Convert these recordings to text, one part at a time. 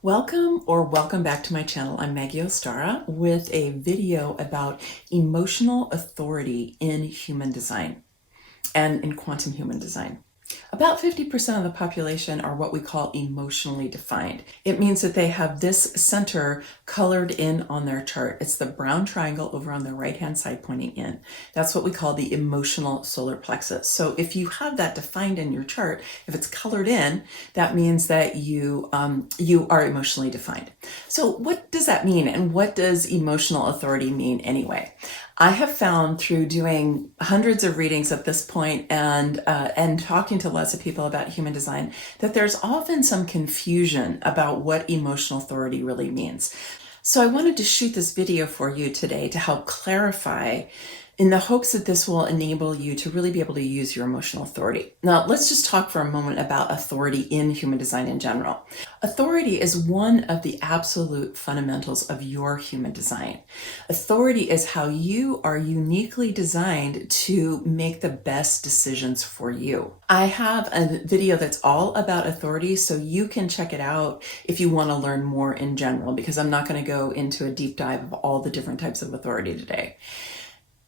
Welcome back to my channel. I'm Maggie Ostara with a video about emotional authority in human design and in quantum human design. About 50% of the population are what we call emotionally defined. It means that they have this center colored in on their chart. It's the brown triangle over on the right-hand side pointing in. That's what we call the emotional solar plexus. So if you have that defined in your chart, if it's colored in, that means that you are emotionally defined. So what does that mean, and what does emotional authority mean anyway? I have found through doing hundreds of readings at this point and talking to lots of people about human design that there's often some confusion about what emotional authority really means. So I wanted to shoot this video for you today to help clarify, in the hopes that this will enable you to really be able to use your emotional authority. Now, let's just talk for a moment about authority in human design in general. Authority is one of the absolute fundamentals of your human design. Authority is how you are uniquely designed to make the best decisions for you. I have a video that's all about authority, so you can check it out if you want to learn more in general, because I'm not going to go into a deep dive of all the different types of authority today.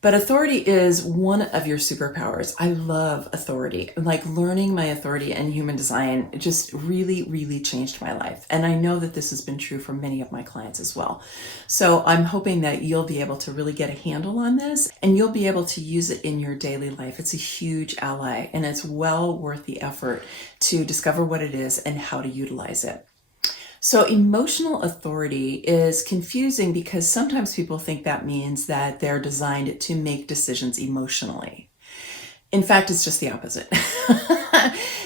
But authority is one of your superpowers. I love authority. Like, learning my authority in human design just really, really changed my life. And I know that this has been true for many of my clients as well. So I'm hoping that you'll be able to really get a handle on this and you'll be able to use it in your daily life. It's a huge ally, and it's well worth the effort to discover what it is and how to utilize it. So emotional authority is confusing because sometimes people think that means that they're designed to make decisions emotionally. In fact, it's just the opposite.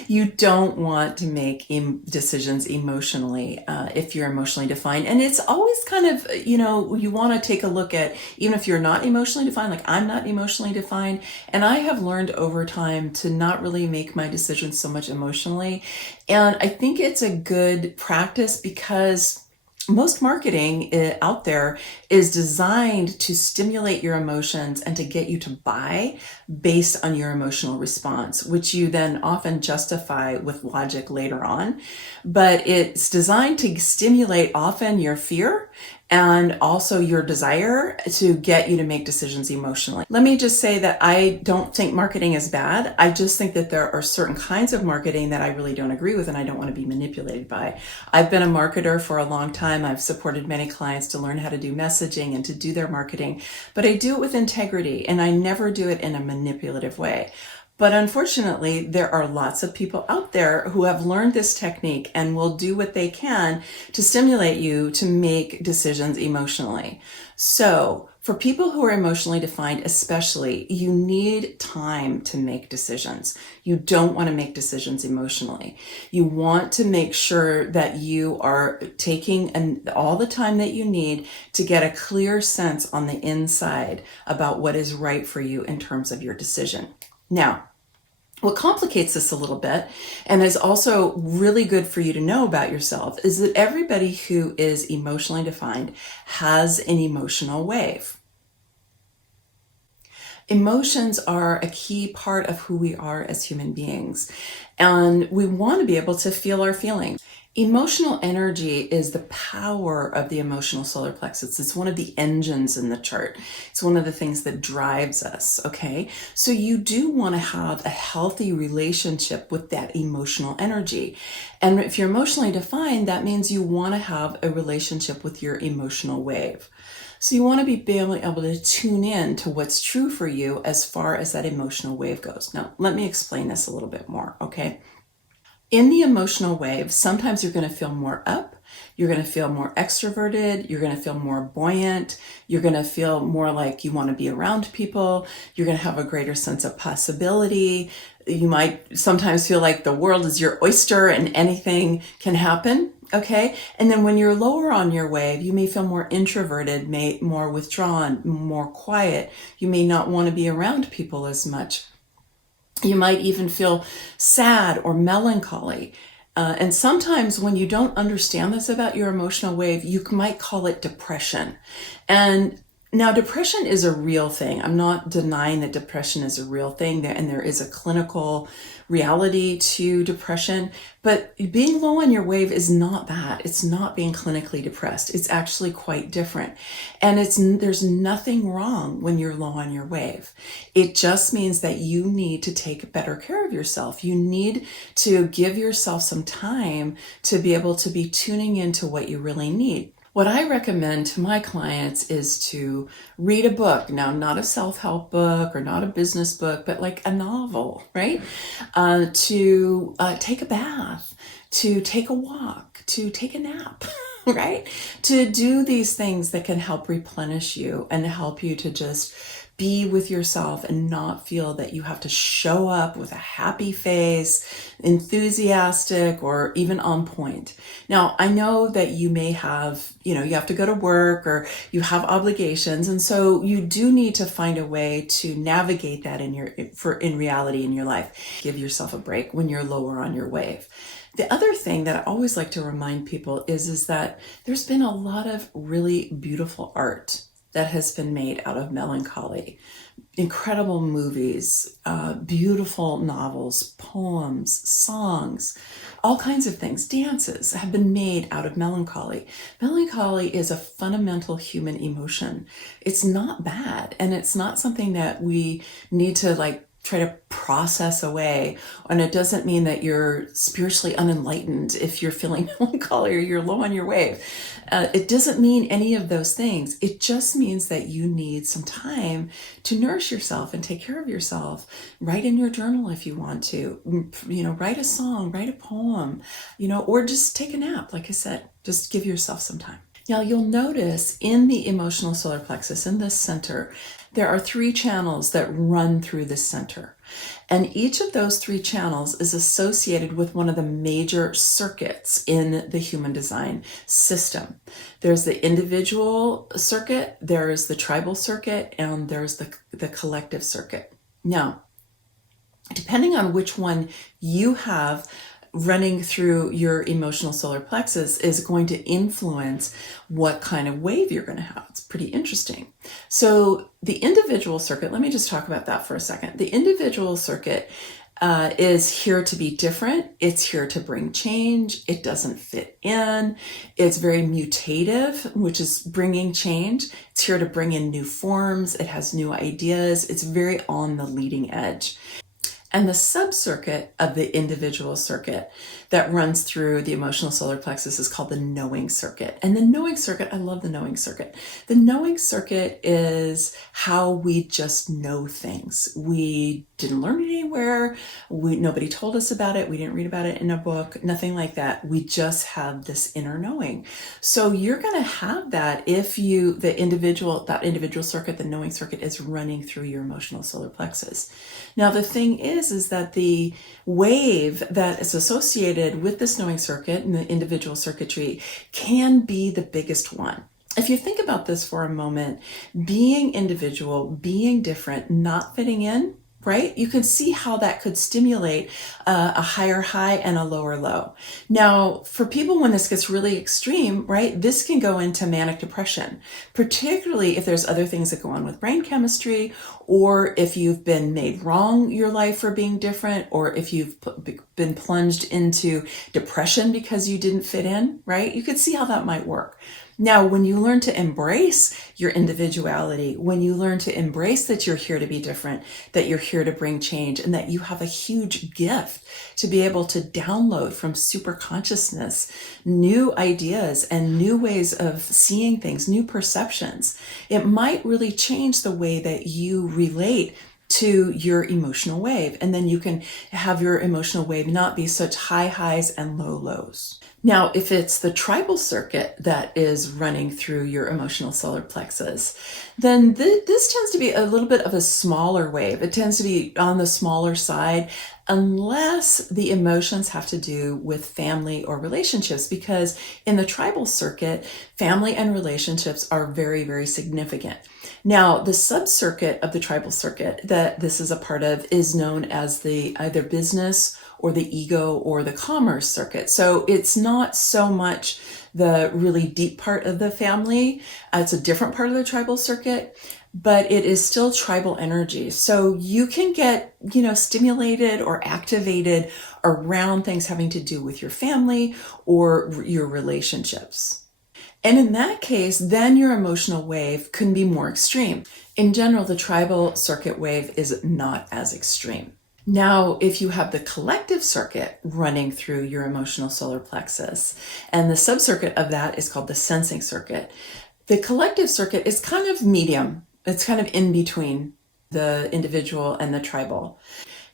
You don't want to make decisions emotionally if you're emotionally defined. And it's always kind of, you want to take a look at, even if you're not emotionally defined, like I'm not emotionally defined. And I have learned over time to not really make my decisions so much emotionally. And I think it's a good practice because most marketing out there is designed to stimulate your emotions and to get you to buy based on your emotional response, which you then often justify with logic later on. But it's designed to stimulate often your fear and also your desire to get you to make decisions emotionally. Let me just say that I don't think marketing is bad. I just think that there are certain kinds of marketing that I really don't agree with and I don't want to be manipulated by. I've been a marketer for a long time. I've supported many clients to learn how to do messaging and to do their marketing, but I do it with integrity and I never do it in a manipulative way. But unfortunately, there are lots of people out there who have learned this technique and will do what they can to stimulate you to make decisions emotionally. So for people who are emotionally defined, especially, you need time to make decisions. You don't want to make decisions emotionally. You want to make sure that you are taking all the time that you need to get a clear sense on the inside about what is right for you in terms of your decision. Now, what complicates this a little bit, and is also really good for you to know about yourself, is that everybody who is emotionally defined has an emotional wave. Emotions are a key part of who we are as human beings, and we want to be able to feel our feelings. Emotional energy is the power of the emotional solar plexus. It's one of the engines in the chart. It's one of the things that drives us, okay? So you do want to have a healthy relationship with that emotional energy. And if you're emotionally defined, that means you want to have a relationship with your emotional wave. So you want to be able to tune in to what's true for you as far as that emotional wave goes. Now, let me explain this a little bit more, okay? In the emotional wave, sometimes you're going to feel more up, you're going to feel more extroverted, you're going to feel more buoyant, you're going to feel more like you want to be around people, you're going to have a greater sense of possibility. You might sometimes feel like the world is your oyster and anything can happen, okay? And then when you're lower on your wave, you may feel more introverted, more withdrawn, more quiet. You may not want to be around people as much. You might even feel sad or melancholy. And sometimes when you don't understand this about your emotional wave, you might call it depression. And Now, depression is a real thing. I'm not denying that depression is a real thing, and there is a clinical reality to depression, but being low on your wave is not that. It's not being clinically depressed. It's actually quite different. And there's nothing wrong when you're low on your wave. It just means that you need to take better care of yourself. You need to give yourself some time to be able to be tuning into what you really need. What I recommend to my clients is to read a book. Now, not a self-help book or not a business book, but like a novel, right? To take a bath, to take a walk, to take a nap, right? To do these things that can help replenish you and help you to just be with yourself and not feel that you have to show up with a happy face, enthusiastic, or even on point. Now, I know that you may have, you have to go to work or you have obligations. And so you do need to find a way to navigate that in reality in your life. Give yourself a break when you're lower on your wave. The other thing that I always like to remind people is that there's been a lot of really beautiful art that has been made out of melancholy. Incredible movies, beautiful novels, poems, songs, all kinds of things, dances have been made out of melancholy. Melancholy is a fundamental human emotion. It's not bad, and it's not something that we need to try to process away. And it doesn't mean that you're spiritually unenlightened if you're feeling melancholy or you're low on your wave. It doesn't mean any of those things. It just means that you need some time to nourish yourself and take care of yourself. Write in your journal if you want to, write a song, write a poem, or just take a nap. Like I said, just give yourself some time. Now, you'll notice in the emotional solar plexus, in this center, there are 3 channels that run through this center. And each of those 3 channels is associated with one of the major circuits in the human design system. There's the individual circuit, there's the tribal circuit, and there's the collective circuit. Now, depending on which one you have running through your emotional solar plexus is going to influence what kind of wave you're going to have. It's pretty interesting. So the individual circuit, let me just talk about that for a second. The individual circuit is here to be different. It's here to bring change. It doesn't fit in. It's very mutative, which is bringing change. It's here to bring in new forms. It has new ideas. It's very on the leading edge. And the subcircuit of the individual circuit that runs through the emotional solar plexus is called the knowing circuit. And the knowing circuit, I love the knowing circuit. The knowing circuit is how we just know things. We didn't learn it anywhere. Nobody told us about it. We didn't read about it in a book, nothing like that. We just have this inner knowing. So you're going to have that if that individual circuit, the knowing circuit, is running through your emotional solar plexus. Now, the thing is that the wave that is associated with this knowing circuit and the individual circuitry can be the biggest one. If you think about this for a moment, being individual, being different, not fitting in, right? You can see how that could stimulate a higher high and a lower low. Now, for people when this gets really extreme, right, this can go into manic depression, particularly if there's other things that go on with brain chemistry, or if you've been made wrong your life for being different, or if you've been plunged into depression because you didn't fit in, right? You could see how that might work. Now, when you learn to embrace your individuality, when you learn to embrace that you're here to be different, that you're here to bring change, and that you have a huge gift to be able to download from super consciousness new ideas and new ways of seeing things, new perceptions, it might really change the way that you relate to your emotional wave. And then you can have your emotional wave not be such high highs and low lows. Now, if it's the tribal circuit that is running through your emotional solar plexus, then this tends to be a little bit of a smaller wave. It tends to be on the smaller side, unless the emotions have to do with family or relationships, because in the tribal circuit, family and relationships are very, very significant. Now, the subcircuit of the tribal circuit that this is a part of is known as the either business or the ego or the commerce circuit. So it's not so much the really deep part of the family. It's a different part of the tribal circuit, but it is still tribal energy. So you can get, stimulated or activated around things having to do with your family or your relationships. And in that case, then your emotional wave can be more extreme. In general, the tribal circuit wave is not as extreme. Now, if you have the collective circuit running through your emotional solar plexus, and the subcircuit of that is called the sensing circuit, the collective circuit is kind of medium. It's kind of in between the individual and the tribal.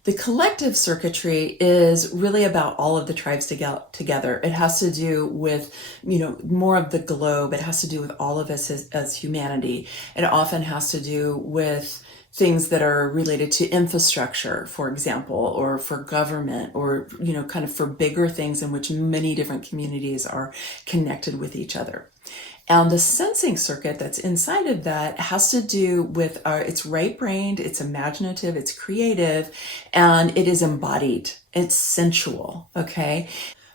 The collective circuitry is really about all of the tribes together. It has to do with, more of the globe. It has to do with all of us as humanity. It often has to do with things that are related to infrastructure, for example, or for government, or, kind of for bigger things in which many different communities are connected with each other. And the sensing circuit that's inside of that has to do with it's right-brained, it's imaginative, it's creative, and it is embodied. It's sensual, okay?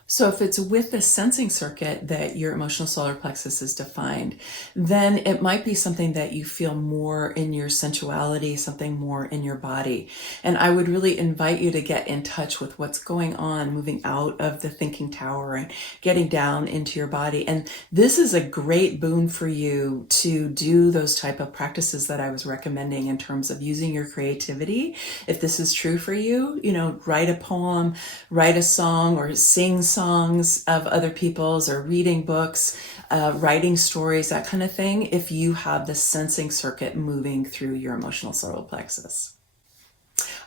So if it's with the sensing circuit that your emotional solar plexus is defined, then it might be something that you feel more in your sensuality, something more in your body. And I would really invite you to get in touch with what's going on, moving out of the thinking tower and getting down into your body. And this is a great boon for you to do those type of practices that I was recommending in terms of using your creativity. If this is true for you, write a poem, write a song, or sing songs of other people's, or reading books, writing stories, that kind of thing, if you have the sensing circuit moving through your emotional solar plexus.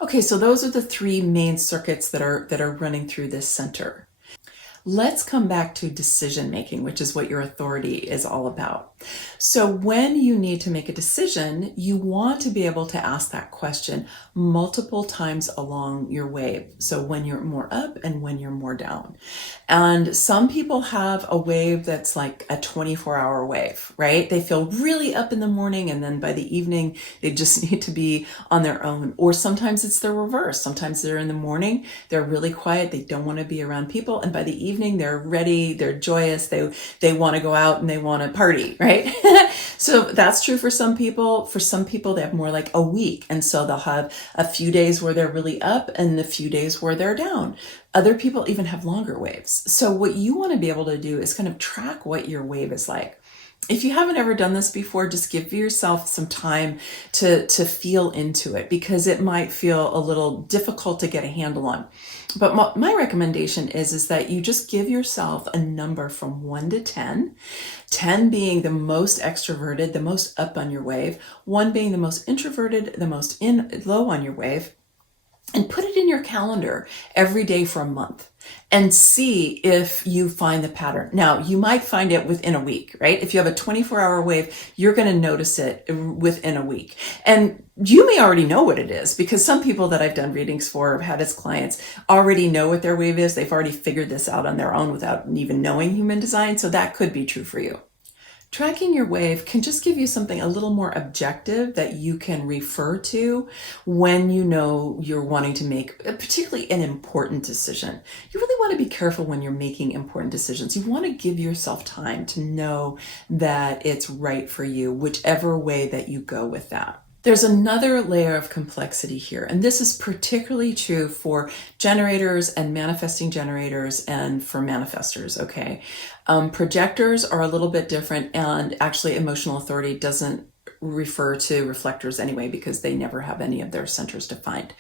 Okay, so those are the three main circuits that are running through this center. Let's come back to decision making, which is what your authority is all about. So when you need to make a decision, you want to be able to ask that question multiple times along your wave. So when you're more up and when you're more down. And some people have a wave that's like a 24-hour wave, right? They feel really up in the morning, and then by the evening, they just need to be on their own. Or sometimes it's the reverse. Sometimes they're in the morning, they're really quiet, they don't want to be around people, and by the evening, they're ready, they're joyous, they want to go out and they want to party, right? So that's true for some people. For some people, they have more like a week. And so they'll have a few days where they're really up and a few days where they're down. Other people even have longer waves. So what you want to be able to do is kind of track what your wave is like. If you haven't ever done this before, just give yourself some time to feel into it, because it might feel a little difficult to get a handle on. But my recommendation is that you just give yourself a number from 1 to 10, 10 being the most extroverted, the most up on your wave, 1 being the most introverted, the most low on your wave, and put it in your calendar every day for a month and see if you find the pattern. Now, you might find it within a week, right? If you have a 24-hour wave, you're going to notice it within a week. And you may already know what it is, because some people that I've done readings for, have had as clients, already know what their wave is. They've already figured this out on their own without even knowing human design. So that could be true for you. Tracking your wave can just give you something a little more objective that you can refer to when you know you're wanting to make particularly an important decision. You really want to be careful when you're making important decisions. You want to give yourself time to know that it's right for you, whichever way that you go with that. There's another layer of complexity here, and this is particularly true for generators and manifesting generators and for manifestors, okay? Projectors are a little bit different, and actually emotional authority doesn't refer to reflectors anyway, because they never have any of their centers defined.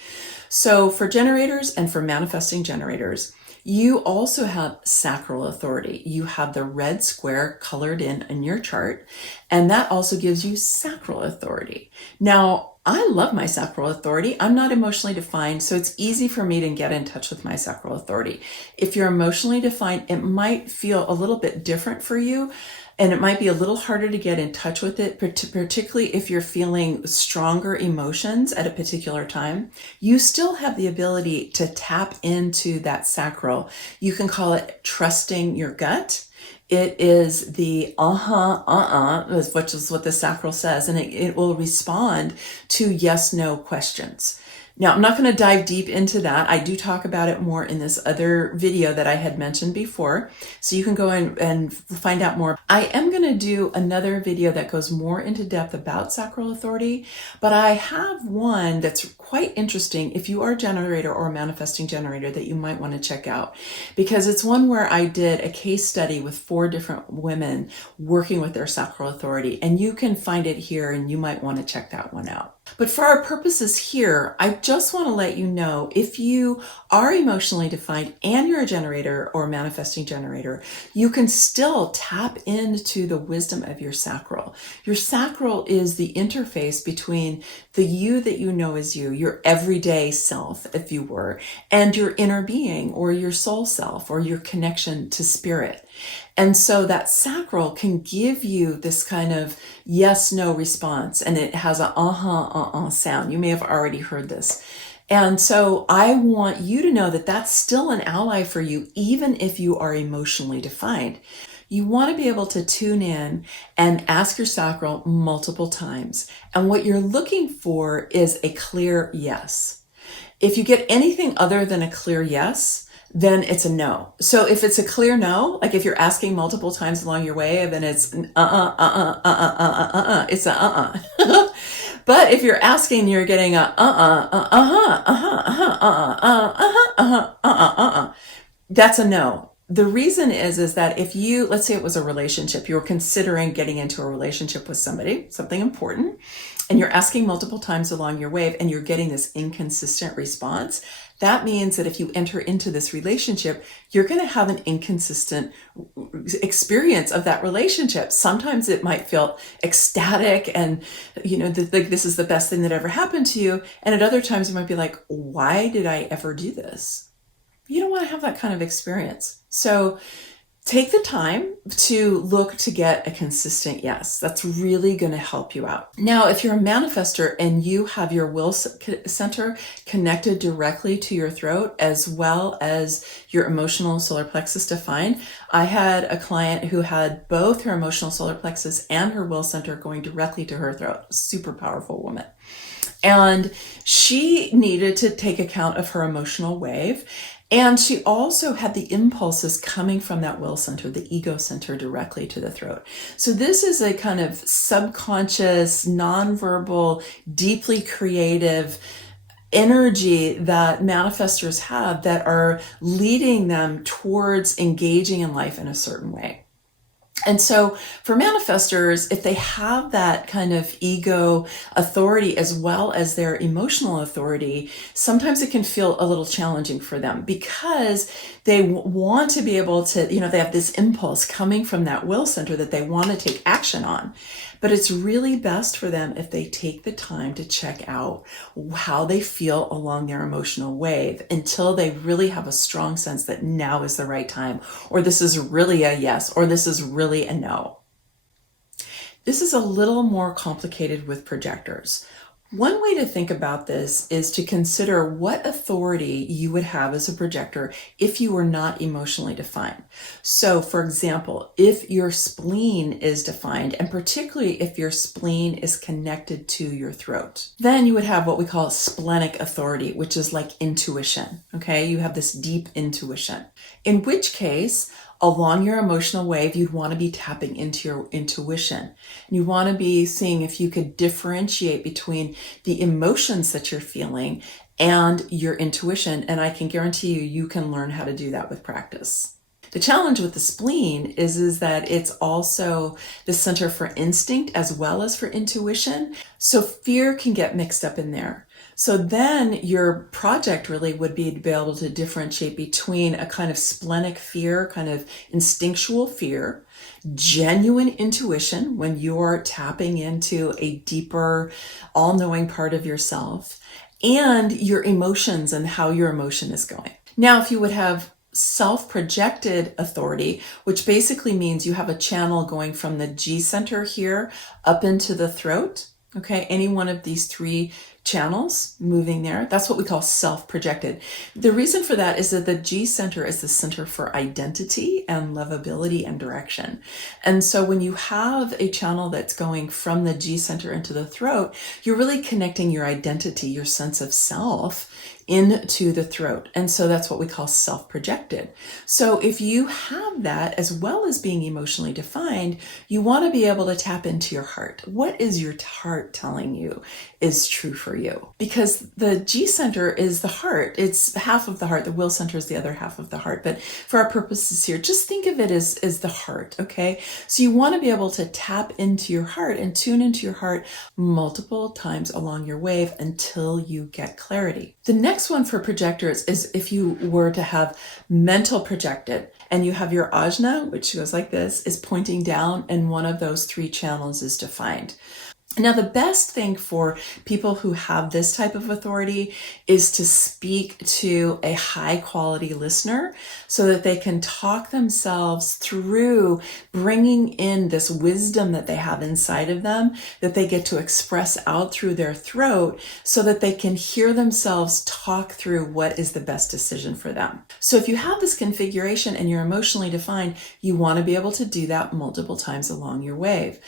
So for generators and for manifesting generators, you also have sacral authority. You have the red square colored in your chart, and that also gives you sacral authority. Now, I love my sacral authority. I'm not emotionally defined, so it's easy for me to get in touch with my sacral authority. If you're emotionally defined, it might feel a little bit different for you, and it might be a little harder to get in touch with it, particularly if you're feeling stronger emotions at a particular time. You still have the ability to tap into that sacral. You can call it trusting your gut. It is the which is what the sacral says, and it will respond to yes, no questions. Now, I'm not going to dive deep into that. I do talk about it more in this other video that I had mentioned before, so you can go and find out more. I am going to do another video that goes more into depth about sacral authority, but I have one that's quite interesting if you are a generator or a manifesting generator that you might want to check out, because it's one where I did a case study with 4 different women working with their sacral authority, and you can find it here and you might want to check that one out. But for our purposes here, I just want to let you know, if you are emotionally defined and you're a generator or a manifesting generator, you can still tap into the wisdom of your sacral. Your sacral is the interface between the you that you know as you, your everyday self, if you were, and your inner being or your soul self or your connection to spirit. And so that sacral can give you this kind of yes-no response, and it has a sound. You may have already heard this. And so I want you to know that that's still an ally for you, even if you are emotionally defined. You want to be able to tune in and ask your sacral multiple times. And what you're looking for is a clear yes. If you get anything other than a clear yes, then it's a no. So if it's a clear no, like if you're asking multiple times along your way, then it's it's a But if you're asking, you're getting a that's a no. The reason is that if you, let's say it was a relationship, you were considering getting into a relationship with somebody, something important, and you're asking multiple times along your way and you're getting this inconsistent response, that means that if you enter into this relationship, you're going to have an inconsistent experience of that relationship. Sometimes it might feel ecstatic and, like this is the best thing that ever happened to you. And at other times it might be like, why did I ever do this? You don't want to have that kind of experience. So take the time to look to get a consistent yes. That's really going to help you out. Now, if you're a manifester and you have your will center connected directly to your throat, as well as your emotional solar plexus defined, I had a client who had both her emotional solar plexus and her will center going directly to her throat. Super powerful woman. And she needed to take account of her emotional wave. And she also had the impulses coming from that will center, the ego center, directly to the throat. So this is a kind of subconscious, nonverbal, deeply creative energy that manifestors have that are leading them towards engaging in life in a certain way. And so for manifestors, if they have that kind of ego authority as well as their emotional authority, sometimes it can feel a little challenging for them because they want to be able to, they have this impulse coming from that will center that they want to take action on. But it's really best for them if they take the time to check out how they feel along their emotional wave until they really have a strong sense that now is the right time, or this is really a yes, or this is really a no. This is a little more complicated with projectors. One way to think about this is to consider what authority you would have as a projector if you were not emotionally defined. So, for example, if your spleen is defined, and particularly if your spleen is connected to your throat, then you would have what we call splenic authority, which is like intuition. Okay, you have this deep intuition. In which case, along your emotional wave, you'd want to be tapping into your intuition. You want to be seeing if you could differentiate between the emotions that you're feeling and your intuition. And I can guarantee you can learn how to do that with practice. The challenge with the spleen is that it's also the center for instinct as well as for intuition. So fear can get mixed up in there. So then your project really would be to be able to differentiate between a kind of splenic fear, kind of instinctual fear, genuine intuition when you're tapping into a deeper, all-knowing part of yourself, and your emotions and how your emotion is going. Now, if you would have self-projected authority, which basically means you have a channel going from the G center here up into the throat. Okay, any one of these 3 channels moving there. That's what we call self-projected. The reason for that is that the G center is the center for identity and lovability and direction. And so when you have a channel that's going from the G center into the throat, you're really connecting your identity, your sense of self, into the throat. And so that's what we call self-projected. So if you have that, as well as being emotionally defined, you want to be able to tap into your heart. What is your heart telling you is true for you? Because the G center is the heart. It's half of the heart. The will center is the other half of the heart. But for our purposes here, just think of it as the heart, okay? So you want to be able to tap into your heart and tune into your heart multiple times along your wave until you get clarity. The next one for projectors is if you were to have mental projected and you have your ajna, which goes like this, is pointing down and one of those three channels is defined. Now, the best thing for people who have this type of authority is to speak to a high quality listener so that they can talk themselves through bringing in this wisdom that they have inside of them, that they get to express out through their throat so that they can hear themselves talk through what is the best decision for them. So if you have this configuration and you're emotionally defined, you want to be able to do that multiple times along your wave.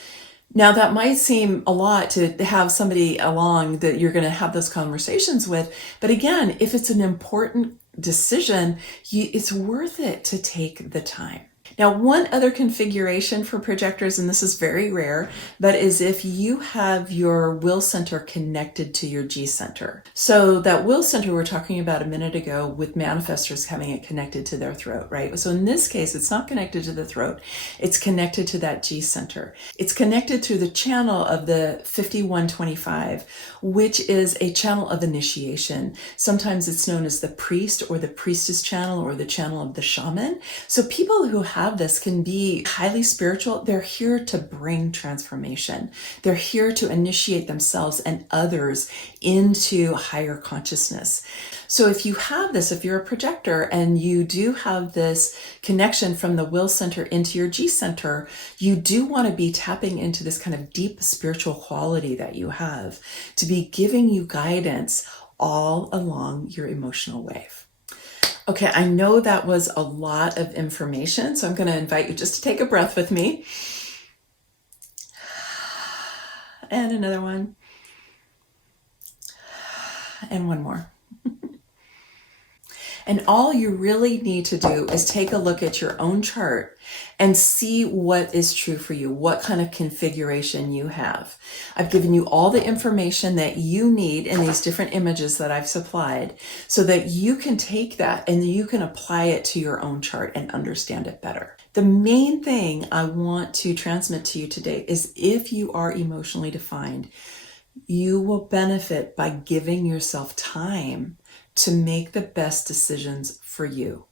Now, that might seem a lot to have somebody along that you're going to have those conversations with. But again, if it's an important decision, it's worth it to take the time. Now, one other configuration for projectors, and this is very rare, but is if you have your will center connected to your G center. So that will center we were talking about a minute ago with manifestors having it connected to their throat, right? So in this case, it's not connected to the throat. It's connected to that G center. It's connected to the channel of the 5125, which is a channel of initiation. Sometimes it's known as the priest or the priestess channel or the channel of the shaman. So people who have this can be highly spiritual. They're here to bring transformation. They're here to initiate themselves and others into higher consciousness. So if you have this, if you're a projector and you do have this connection from the will center into your G center, you do want to be tapping into this kind of deep spiritual quality that you have to be giving you guidance all along your emotional wave. Okay, I know that was a lot of information, so I'm going to invite you just to take a breath with me. And another one. And one more. And all you really need to do is take a look at your own chart and see what is true for you, what kind of configuration you have. I've given you all the information that you need in these different images that I've supplied so that you can take that and you can apply it to your own chart and understand it better. The main thing I want to transmit to you today is if you are emotionally defined, you will benefit by giving yourself time to make the best decisions for you.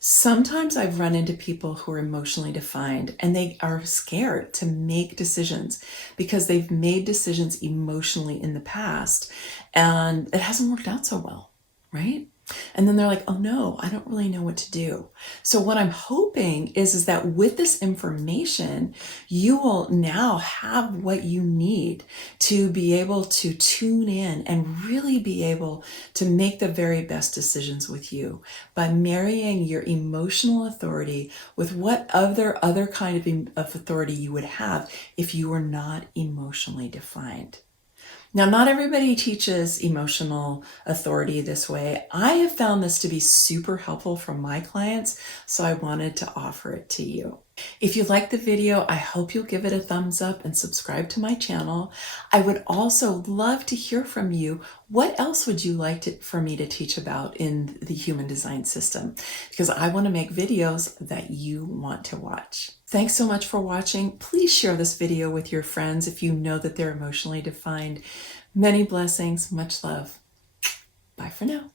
Sometimes I've run into people who are emotionally defined and they are scared to make decisions because they've made decisions emotionally in the past and it hasn't worked out so well, right? And then they're like, oh no, I don't really know what to do. So what I'm hoping is that with this information, you will now have what you need to be able to tune in and really be able to make the very best decisions with you by marrying your emotional authority with what other kind of authority you would have if you were not emotionally defined. Now, not everybody teaches emotional authority this way. I have found this to be super helpful for my clients, so I wanted to offer it to you. If you like the video, I hope you'll give it a thumbs up and subscribe to my channel. I would also love to hear from you. What else would you like for me to teach about in the human design system? Because I want to make videos that you want to watch. Thanks so much for watching. Please share this video with your friends if you know that they're emotionally defined. Many blessings, much love. Bye for now.